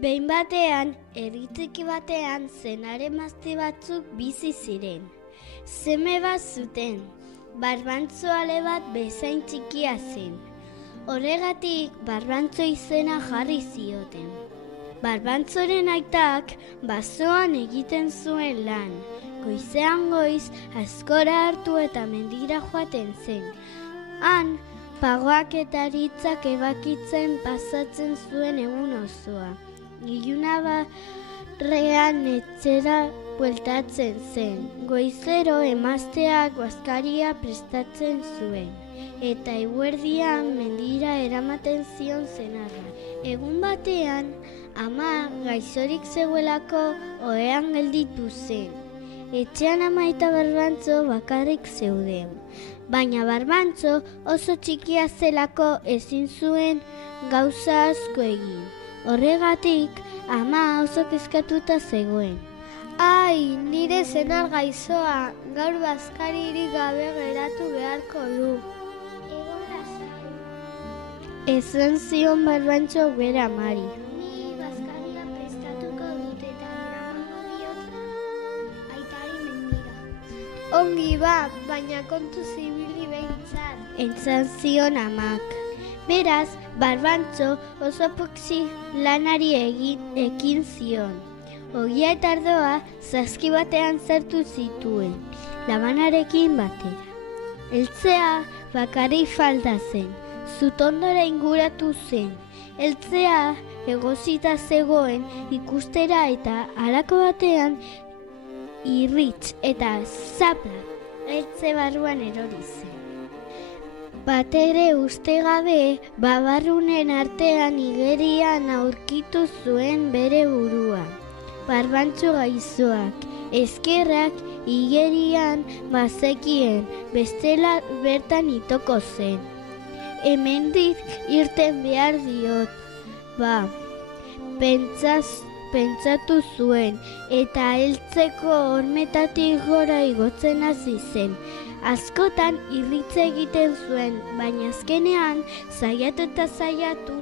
Behin batean, herri txiki batean zenare emazte batzuk bizi ziren. Seme bat zuten, barbantzo ale bat bezain txikia zen. Horregatik barbantzo izena jarri zioten. Barbantzoren aitak basoan egiten zuen lan. Goizean goiz askora hartu eta mendira joaten zen. Han, pagoak eta aritzak ebakitzen pasatzen zuen egun osoa. Iluna barrean etxera bueltatzen zen. Goizero emazteak bazkaria prestatzen zuen. Eta eguerdian mendira eramaten zion senarra. Egun batean, ama gaixorik zegoelako ohean gelditu zen. Etxean ama eta barbantzo bakarrik zeuden. Baina barbantzo oso txikia zelako ezin zuen gauza asko egin. Horregatik, ama oso kezkatuta zegoen. Ai, nire senar gaixoa, gaur bazkaririk gabe geratu beharko du. Egon lasai. Esan zion barbantzo bera amari. Ni bazkaria prestatuko dut eta eramango diot aitari mendira. Ongi ba, baina kontu zibili behintzat. Entzan zion amak. Beraz, barbantzo oso pozik lanari ekin zion. Ogia eta ardoa saski batean sartu zituen, labanarekin batera. Eltzea bakarrik falta zen, zutondora inguratu zen. Eltzea egosita zegoen ikustera eta halako batean irrits eta zapla eltze barruan erori zen. Batere uste gabe, babarrunen artean igerian aurkitu zuen bere burua. Barbantzo gaixoak, eskerrak igerian bazekien, bestela bertan itoko zen. Hemendik irten behar diot, pentsatu zuen, eta heltzeko hormetatik gora igotzen hasi zen. Askotan irritze egiten zuen, baina azkenean saiatu eta saiatu,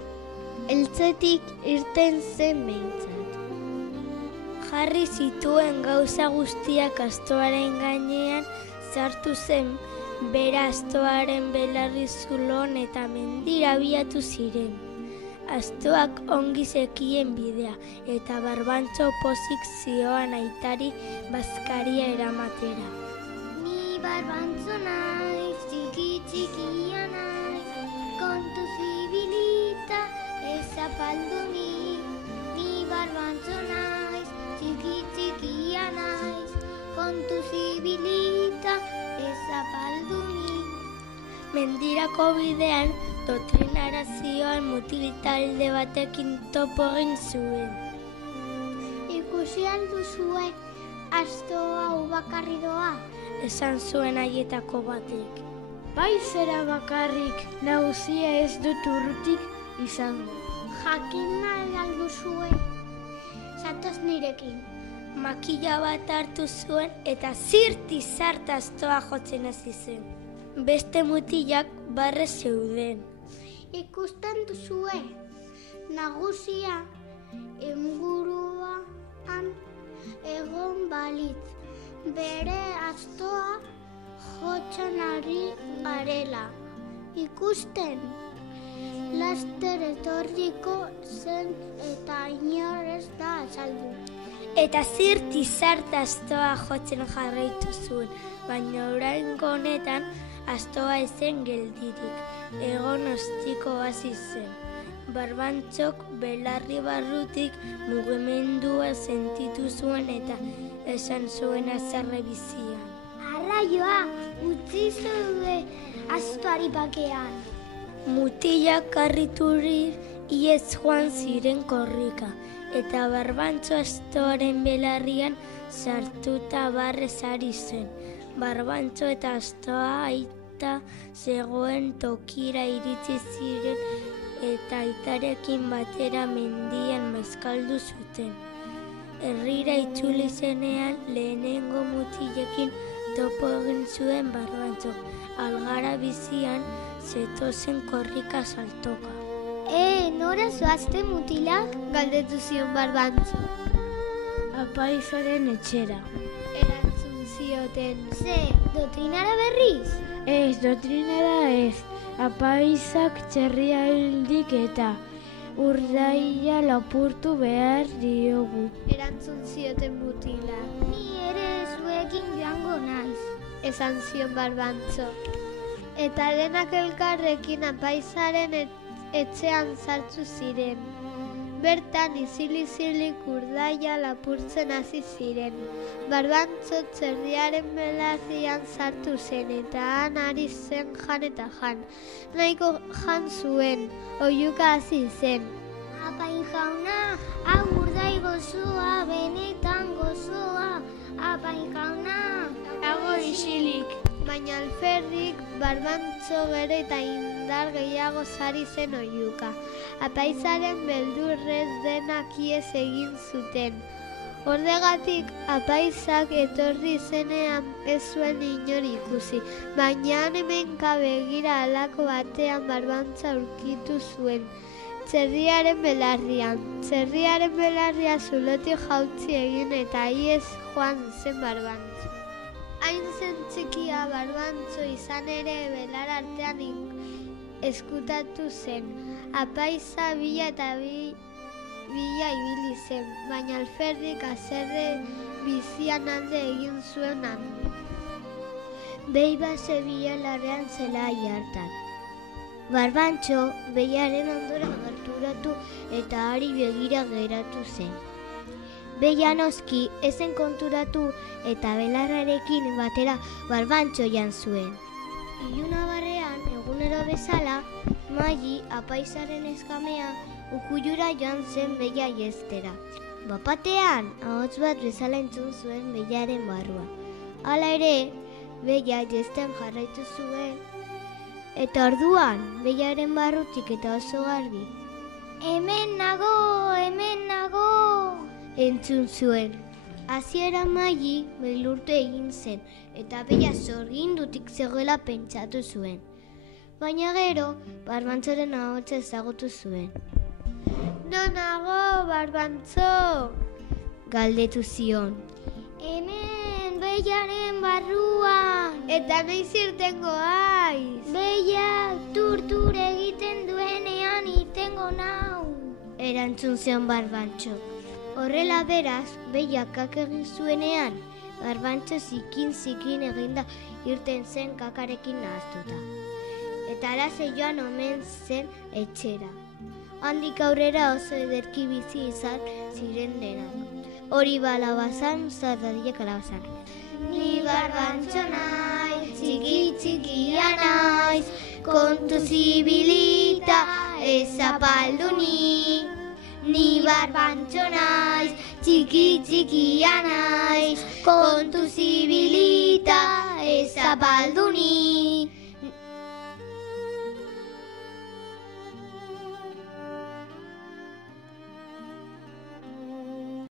heltzetik irten zen behintzat. Jarri zituen gauza guztiak astoaren gainean sartu zen, bera astoaren belarri zulon eta mendira abiatu ziren. Astoak ongi zekien bidea eta barbantzo pozik zioan aitari bazkaria eramatera. Barbantzo naiz, txikia naiz, kontu zibilita ez apaldu ni. Ni barbantzo naiz, txikia naiz, kontu zibilita ez apaldu ni. Mendirako bidean, dotrinara zioan mutil talde batekin topo egin zuen. Ikusi alduzue, astoa bakarri doa? Esan zuen haietako batek. Bai zera bakarrik, nagusia ez dut urrutik izango. Jakin nahi alduzue, zatoz nirekin. Makila bat hartu zuen eta zirti zart astoa jotzen hasi zen. Beste mutilak barre zeuden. Ikusten duzue, nagusia inguruan egon balitz. Bere astoa jotzen ari garela. Ikusten, laster etorriko zen eta inor ez da azaldu. Eta zirti zart astoa jotzen jarraitu zuen, baina oraingo honetan astoa ezen geldirik, egon ostiko hasi zen. Barbantzok belarri barrutik mugimendua sentitu zuen eta esan zuen azarre bizian. Arraioa, utzi zure astoari bakean. Mutilak karriturir iez joan ziren korrika, eta barbantzo astoaren belarrian sartuta barrez ari zen. Barbantzo eta astoa aita zegoen tokira iritsi ziren eta aitarekin batera mendian bazkaldu zuten. Herrira itzuli zenean lehenengo mutilekin topo egin zuen Barbantzo. Algara bizian zetozen korrika saltoka. Nora zoazte mutilak? Galdetu zion Barbantzo. Apaizaren etxera. Erantzun zioten. Ze, doktrinara berriz? Ez, doktrinara ez. Apaizak txerria hildik eta urdaila lapurtu behar diogu. Erantzun zioten mutilak. Ni ere zuekin joango naiz. Esan zion Barbantzo. Eta denak elkarrekin apaizaren etxean sartu ziren. Bertan izilizilik urdaila lapurtzen hasi ziren. Barbantzo txerriaren belarrian sartu zen eta han ari zen jan eta jan. Nahiko jan zuen, oihuka hasi zen. Apain jauna, hau urdai gozoa, benetan gozoa. Apain jauna, Dago isilik. Baina alferrik Barbantzo gero eta indar gehiago sari zen oihuka. Apaizaren beldurrez denak ihes egin zuten. Horregatik apaizak etorri zenean ez zuen inor ikusi, baina hemenka begira halako batean Barbantza aurkitu zuen. Txerriaren belarrian. Txerriaren belarria zulotik jautzi egin eta ihes joan zen Barbantzo. Hain zen txikia Barbantzo izan ere belar artean eskutatu zen. Apaiza bila eta bila ibili zen, baina alferrik haserre bizian alde egin zuen han. Behi zebila larrean zelai hartan. Barbantzo behiaren ondora gerturatu eta hari begira geratu zen. Behia noski ezen konturatu eta belarrarekin batera Barbantzo jan zuen. Iluna barrean egunero bezala, Maili apaizaren eskamea ukuyura joan zen behia jestera. Bapatean, ahots bat bezala entzun zuen behiaren barruan. Hala ere, behia jesten jarraitu zuen, eta orduan behiaren barrutik eta oso garbi. Hemen nago! Entzun zuen. Hasiera Maili beldurtu egin zen, eta behia zorgindutik zegoela pentsatu zuen. Baina gero, Barbantzoren ahotsa ezagutu zuen. Non nago, Barbantzo? Galdetu zion. Hemen, behiaren barruan. Eta noiz irtengo haiz? Behiak turtur egiten duenean irtengo nau. Erantzun zion Barbantzo. Horrela beraz, behiak kak egin zuenean, Barbantzo zikin eginda irten zen kakarekin nahaztuta. Eta araze joan omen zen etxera. Handik aurrera oso ederki bizi izan ziren denak. Hori balabazan, zardadiak alabazan. Ni Barbantzo naiz, txikia naiz, kontu zibilita ez zapaldu ni. Ni Barbantzo naiz, txikia naiz, kontu zibilita ez zapaldu ni.